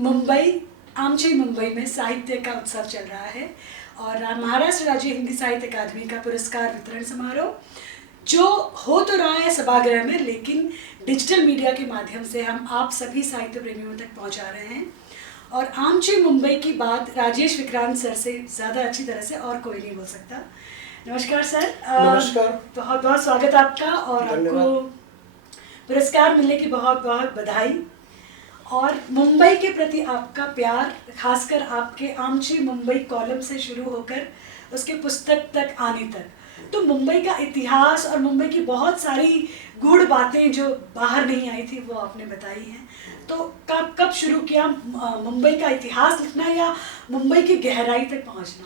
मुंबई आमची मुंबई में साहित्य का उत्सव चल रहा है और महाराष्ट्र राज्य हिंदी साहित्य अकादमी का पुरस्कार वितरण समारोह जो हो तो रहा है सभागृह में, लेकिन डिजिटल मीडिया के माध्यम से हम आप सभी साहित्य प्रेमियों तक पहुंचा रहे हैं। और आमची मुंबई की बात राजेश विक्रांत सर से ज़्यादा अच्छी तरह से और कोई नहीं बोल सकता। नमस्कार सर। नमस्कार। बहुत बहुत स्वागत आपका और आपको पुरस्कार मिलने की बहुत बहुत बधाई। और मुंबई के प्रति आपका प्यार, खासकर आपके आमची मुंबई कॉलम से शुरू होकर उसके पुस्तक तक आने तक, तो मुंबई का इतिहास और मुंबई की बहुत सारी गूढ़ बातें जो बाहर नहीं आई थी वो आपने बताई हैं। तो कब शुरू किया मुंबई का इतिहास लिखना या मुंबई की गहराई तक पहुंचना?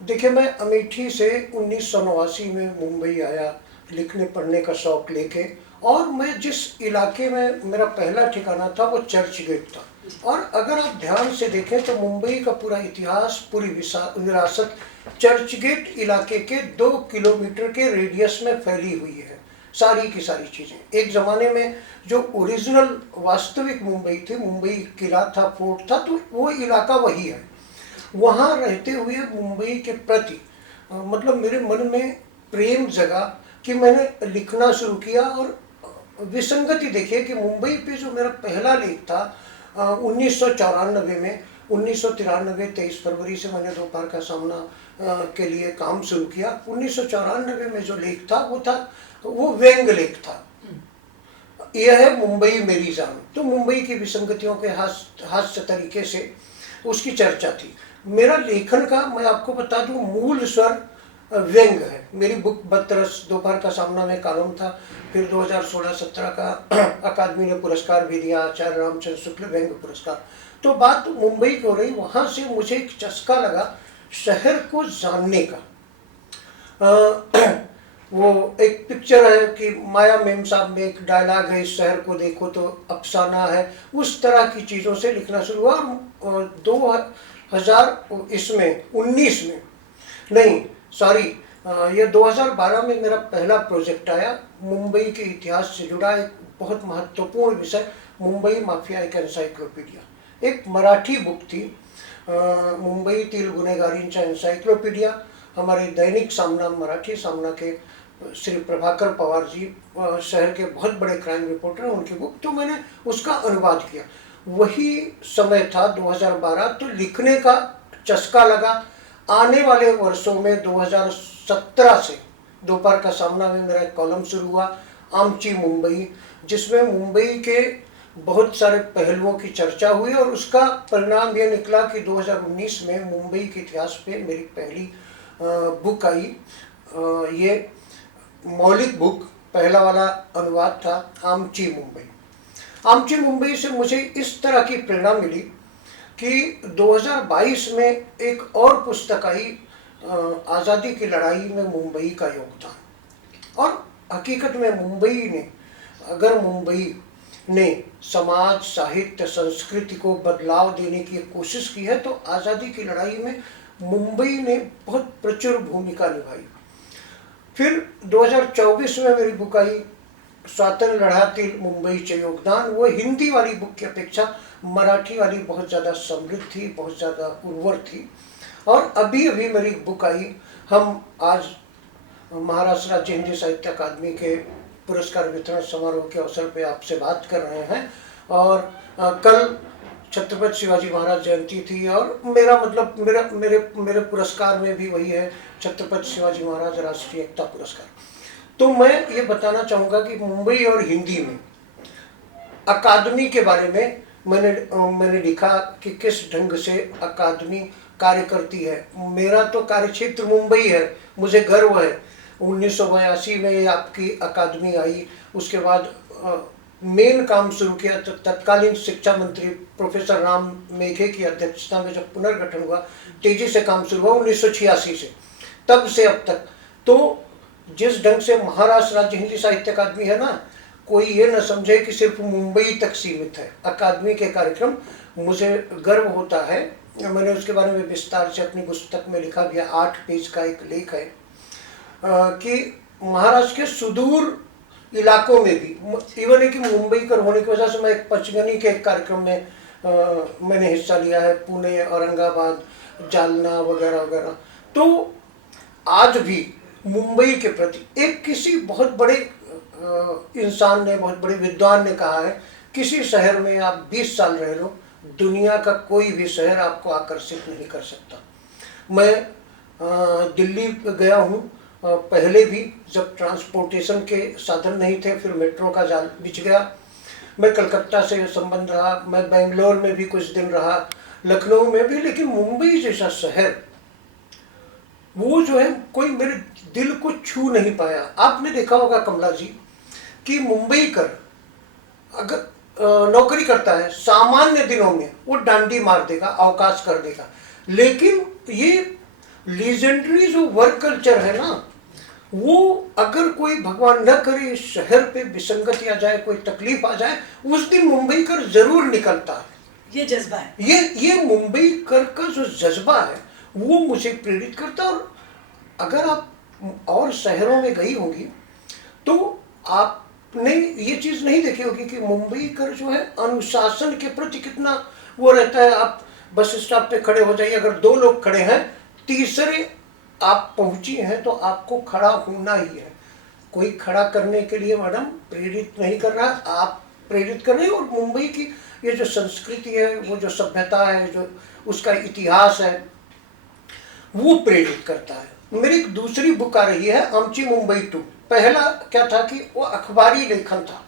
देखिए, मैं अमेठी से 1989 में मुंबई आया लिखने पढ़ने का शौक लेके, और मैं जिस इलाके में मेरा पहला ठिकाना था वो चर्च गेट था। और अगर आप ध्यान से देखें तो मुंबई का पूरा इतिहास, पूरी विरासत चर्च गेट इलाके के 2 किलोमीटर के रेडियस में फैली हुई है। सारी की सारी चीज़ें एक ज़माने में जो ओरिजिनल वास्तविक मुंबई थी, मुंबई किला था, फोर्ट था, तो वो इलाका वही है। वहाँ रहते हुए मुंबई के प्रति मतलब मेरे मन में प्रेम जगा कि मैंने लिखना शुरू किया। और विसंगति देखिए कि मुंबई पे जो मेरा पहला लेख था 1994 में, 1993 23 फरवरी से मैंने दोपहर का सामना के लिए काम शुरू किया। 1994 में जो लेख था वो व्यंग लेख था। यह है मुंबई मेरी जान। तो मुंबई की विसंगतियों के हास्य तरीके से उसकी चर्चा थी। मेरा लेखन का, मैं आपको बता दूं, मूल स्वर व्यंग है। मेरी बुक बदतरस दोपहर का सामना में कॉलम था। फिर 2016-17 का अकादमी ने पुरस्कार भी दिया, आचार्य रामचंद्र शुक्ल व्यंग पुरस्कार। तो बात मुंबई की हो रही, वहाँ से मुझे एक चस्का लगा शहर को जानने का। वो एक पिक्चर है कि माया मेम साहब में एक डायलॉग है, इस शहर को देखो तो अफसाना है। उस तरह की चीज़ों से लिखना शुरू हुआ। और 2019 में नहीं, सॉरी, ये 2012 में मेरा पहला प्रोजेक्ट आया। मुंबई के इतिहास से जुड़ा एक बहुत महत्वपूर्ण विषय, मुंबई माफिया एक एन्साइक्लोपीडिया। एक मराठी बुक थी, मुंबईतील गुन्हेगारींचा एन्साइक्लोपीडिया। हमारे दैनिक सामना, मराठी सामना के श्री प्रभाकर पवार जी, शहर के बहुत बड़े क्राइम रिपोर्टर हैं, उनकी बुक। तो मैंने उसका अनुवाद किया। वही समय था 2012, तो लिखने का चस्का लगा। आने वाले वर्षों में 2017 से दोपहर का सामना में मेरा एक कॉलम शुरू हुआ, आमची मुंबई, जिसमें मुंबई के बहुत सारे पहलुओं की चर्चा हुई। और उसका परिणाम यह निकला कि 2019 में मुंबई के इतिहास पे मेरी पहली बुक आई। ये मौलिक बुक, पहला वाला अनुवाद था आमची मुंबई। आमची मुंबई से मुझे इस तरह की प्रेरणा मिली कि 2022 में एक और पुस्तक आई, आज़ादी की लड़ाई में मुंबई का योगदान। और हकीकत में अगर मुंबई ने समाज, साहित्य, संस्कृति को बदलाव देने की कोशिश की है, तो आज़ादी की लड़ाई में मुंबई ने बहुत प्रचुर भूमिका निभाई। फिर 2024 में मेरी बुक आई, स्वातंत्र्य लढ्यातील मुंबईचे योगदान। वो हिंदी वाली बुक की अपेक्षा मराठी वाली बहुत ज़्यादा समृद्ध थी, बहुत ज़्यादा उर्वर थी। और अभी अभी मेरी बुक आई। हम आज महाराष्ट्र राज्य हिंदी साहित्य अकादमी के पुरस्कार वितरण समारोह के अवसर पर आपसे बात कर रहे हैं। और कल छत्रपति शिवाजी महाराज जयंती थी, और मेरे पुरस्कार में भी वही है, छत्रपति शिवाजी महाराज राष्ट्रीय एकता पुरस्कार। तो मैं ये बताना चाहूँगा कि मुंबई और हिंदी में अकादमी के बारे में मैंने लिखा कि किस ढंग से अकादमी कार्य करती है। मेरा तो कार्यक्षेत्र मुंबई है, मुझे गर्व है। 1982 में ये आपकी अकादमी आई। उसके बाद मेन काम शुरू किया तो तत्कालीन शिक्षा मंत्री प्रोफेसर राम मेघे की अध्यक्षता में जब पुनर्गठन हुआ, तेजी से काम शुरू हुआ 1986 से, तब से अब तक। तो जिस ढंग से महाराष्ट्र राज्य हिंदी साहित्य अकादमी है ना, कोई ये न समझे कि सिर्फ मुंबई तक सीमित है अकादमी के कार्यक्रम। मुझे गर्व होता है। मैंने उसके बारे में विस्तार से अपनी पुस्तक में लिखा भी है, 8 पेज का एक लेख है कि महाराष्ट्र के सुदूर इलाकों में भी, इवन कि मुंबई कर होने की वजह से मैं एक पंचगनी के एक कार्यक्रम में मैंने हिस्सा लिया है, पुणे, औरंगाबाद, जालना वगैरह वगैरह। तो आज भी मुंबई के प्रति एक किसी बहुत बड़े इंसान ने, बहुत बड़े विद्वान ने कहा है, किसी शहर में आप 20 साल रह लो, दुनिया का कोई भी शहर आपको आकर्षित नहीं कर सकता। मैं दिल्ली गया हूँ पहले भी, जब ट्रांसपोर्टेशन के साधन नहीं थे, फिर मेट्रो का जाल बिछ गया। मैं कलकत्ता से संबंध रहा, मैं बेंगलोर में भी कुछ दिन रहा, लखनऊ में भी, लेकिन मुंबई जैसा शहर वो जो है कोई मेरे दिल को छू नहीं पाया। आपने देखा होगा कमला जी कि मुंबई कर अगर नौकरी करता है सामान्य दिनों में वो डांडी मार देगा, अवकाश कर देगा, लेकिन ये लीजेंडरी जो वर्क कल्चर है ना, वो अगर कोई भगवान न करे शहर पे विसंगति आ जाए, कोई तकलीफ आ जाए, उस दिन मुंबई कर जरूर निकलता है। ये जज्बा है, ये मुंबई कर का जो जज्बा है वो मुझे प्रेरित करता है। और अगर आप और शहरों में गई होंगी तो आपने ये चीज़ नहीं देखी होगी कि मुंबई कर जो है अनुशासन के प्रति कितना वो रहता है। आप बस स्टॉप पे खड़े हो जाइए, अगर 2 लोग खड़े हैं, तीसरे आप पहुंची हैं तो आपको खड़ा होना ही है। कोई खड़ा करने के लिए मैडम प्रेरित नहीं कर रहा, आप प्रेरित कर रहे हैं। और मुंबई की ये जो संस्कृति है, वो जो सभ्यता है, जो उसका इतिहास है, वो प्रेरित करता है। मेरी एक दूसरी बुक आ रही है, आमची मुंबई 2। पहला क्या था कि वो अखबारी लेखन था,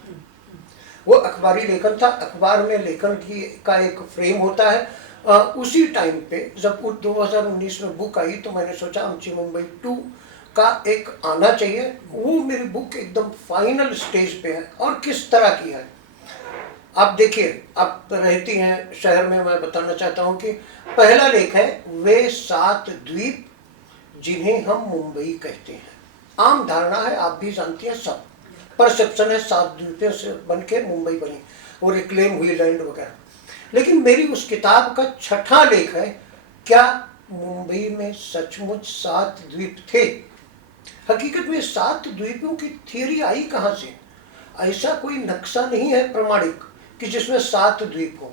वो अखबारी लेखन था, अखबार में लेखन की का एक फ्रेम होता है। उसी टाइम पे जब 2019 में बुक आई तो मैंने सोचा आमची मुंबई 2 का एक आना चाहिए। वो मेरी बुक एकदम फाइनल स्टेज पे है। और किस तरह की है आप देखिए, आप रहती हैं शहर में, मैं बताना चाहता हूँ कि पहला लेख है, वे 7 द्वीप जिन्हें हम मुंबई कहते हैं। आम धारणा है, आप भी जानती हैं, सब परसेप्शन है 7 द्वीपों से बन के मुंबई बनी और रिक्लेम हुई लैंड वगैरह। लेकिन मेरी उस किताब का 6ठा लेख है, क्या मुंबई में सचमुच 7 द्वीप थे? हकीकत में 7 द्वीपों की थियरी आई कहाँ से? ऐसा कोई नक्शा नहीं है प्रमाणिक कि जिसमें 7 द्वीप हो।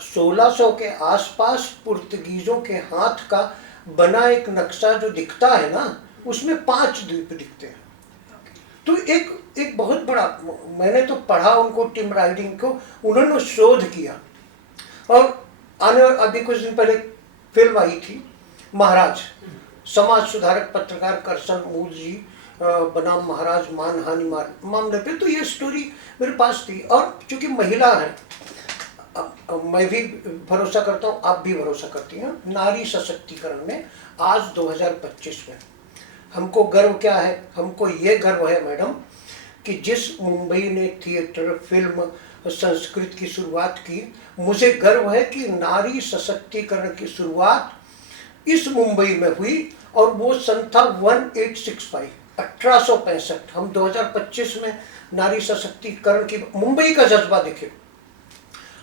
1600 के आसपास पुर्तगीजों के हाथ का बना एक नक्शा जो दिखता है ना, उसमें 5 द्वीप दिखते हैं। तो एक बहुत बड़ा, मैंने तो पढ़ा उनको, टिम राइडिंग को, उन्होंने शोध किया। और अभी कुछ दिन पहले फिल्म आई थी महाराज, समाज सुधारक पत्रकार करसन मूल जी बनाम महाराज मानहानि मामले पे, तो ये स्टोरी मेरे पास थी। और चूंकि महिला है, मैं भी भरोसा करता हूँ, आप भी भरोसा करती हैं, नारी सशक्तिकरण में आज 2025 में हमको गर्व क्या है? हमको ये गर्व है मैडम कि जिस मुंबई ने थिएटर, फिल्म, संस्कृत की शुरुआत की, मुझे गर्व है कि नारी सशक्तिकरण की शुरुआत इस मुंबई में हुई। और वो सन था 1865, 1865। हम 2025 में नारी सशक्तिकरण की मुंबई का जज्बा देखें।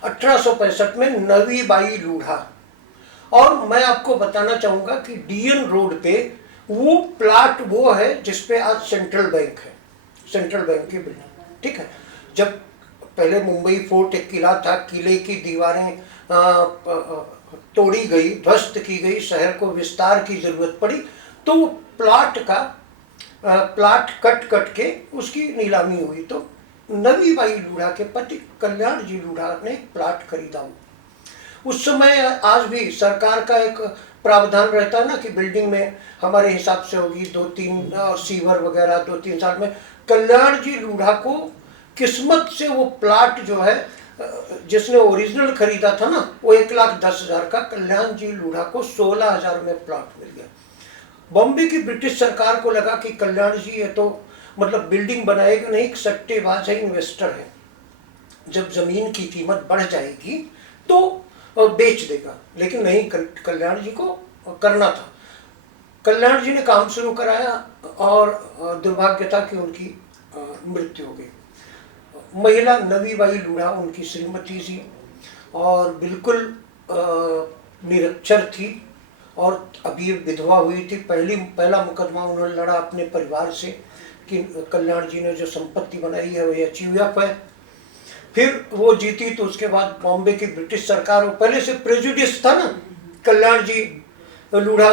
1865 में नवी बाई लूढ़ा। और मैं आपको बताना चाहूँगा कि डीएन रोड पे वो प्लाट वो है जिसपे आज सेंट्रल बैंक है, सेंट्रल बैंक की बिल्डिंग, ठीक है। जब पहले मुंबई फोर्ट एक किला था, किले की दीवारें तोड़ी गई, ध्वस्त की गई, शहर को विस्तार की जरूरत पड़ी, तो वो प्लाट कट के उसकी नीलामी हुई। तो नवी बाई लूढ़ा के पति कल्याण जी लूढ़ा ने एक प्लाट खरीदा। उस समय, आज भी सरकार का एक प्रावधान रहता है ना कि बिल्डिंग में हमारे हिसाब से होगी 2-3 और सीवर वगैरह 2-3 साल में। कल्याण जी लूढ़ा को किस्मत से वो प्लाट जो है, जिसने ओरिजिनल खरीदा था ना, वो 1,10,000 का, कल्याण जी लूढ़ा को 16,000 में प्लाट मिल गया। बॉम्बे की ब्रिटिश सरकार को लगा कि कल्याण जी ये तो मतलब बिल्डिंग बनाएगा नहीं, सट्टेबाज है, इन्वेस्टर है, जब जमीन की कीमत बढ़ जाएगी तो बेच देगा। लेकिन नहीं, कल्याण जी को करना था। कल्याण जी ने काम शुरू कराया और दुर्भाग्य था कि उनकी मृत्यु हो गई। महिला नवी बाई लूढ़ा उनकी श्रीमती थी और बिल्कुल निरक्षर थी और अभी विधवा हुई थी। पहला मुकदमा उन्होंने लड़ा अपने परिवार से कि कल्याण जी ने जो संपत्ति बनाई है वो अचीव है। फिर वो जीती तो उसके बाद बॉम्बे की ब्रिटिश सरकार, पहले से प्रेजुडिस था ना, कल्याण जी लूढ़ा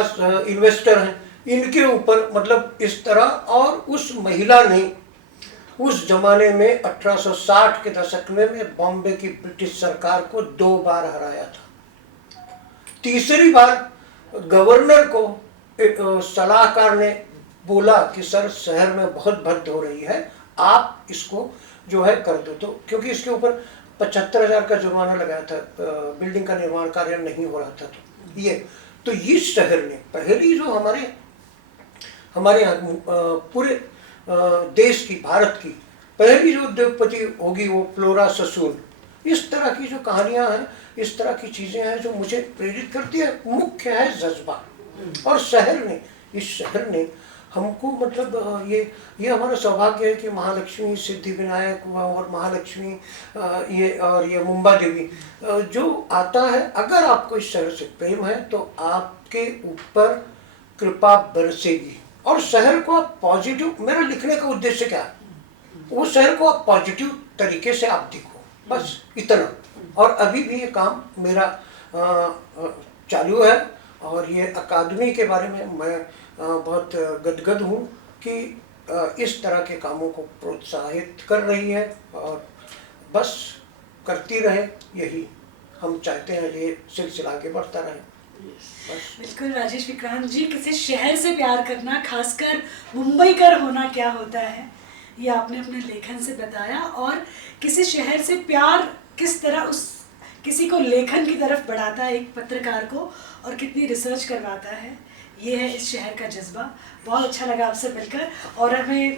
इन्वेस्टर हैं, इनके ऊपर मतलब इस तरह, और उस महिला ने उस जमाने में 1860 के दशक में बॉम्बे की ब्रिटिश सरकार को 2 बार हराया था। तीसरी बार गवर्नर को सलाहकार ने बोला कि सर शहर में बहुत भद्द हो रही है, आप इसको जो है कर दो, तो क्योंकि इसके ऊपर 75,000 का जुर्माना लगाया था, बिल्डिंग का निर्माण कार्य नहीं हो रहा था। तो इस शहर ने पहली जो हमारे यहाँ पूरे देश की, भारत की पहली जो उद्योगपति होगी वो फ्लोरा ससून। इस तरह की जो कहानियां हैं, इस तरह की चीजें हैं जो मुझे प्रेरित करती है। मुख्य है जज्बा, और इस शहर ने हमको मतलब ये हमारा सौभाग्य है कि महालक्ष्मी सिद्धि विनायक और महालक्ष्मी ये मुंबा देवी जो आता है, अगर आपको इस शहर से प्रेम है तो आपके ऊपर कृपा बरसेगी, और शहर को आप पॉजिटिव, मेरा लिखने का उद्देश्य क्या है, वो शहर को आप पॉजिटिव तरीके से आप दिखो, बस इतना। और अभी भी ये काम मेरा चालू है, और ये अकादमी के बारे में मैं बहुत गदगद हूँ कि इस तरह के कामों को प्रोत्साहित कर रही है, और बस करती रहे, यही हम चाहते हैं, ये सिलसिला आगे बढ़ता रहे। बिल्कुल राजेश विक्रांत जी, किसी शहर से प्यार करना, खासकर मुंबई कर होना क्या होता है, ये आपने अपने लेखन से बताया, और किसी शहर से प्यार किस तरह उस किसी को लेखन की तरफ बढ़ाता है, एक पत्रकार को, और कितनी रिसर्च करवाता है, ये है इस शहर का जज्बा। बहुत अच्छा लगा आपसे मिलकर, और हमें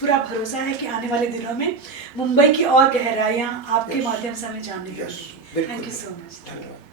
पूरा भरोसा है कि आने वाले दिनों में मुंबई की और गहराइयाँ आपके माध्यम से हमें जानने को मिलेगी। Thank you so much. धन्यवाद।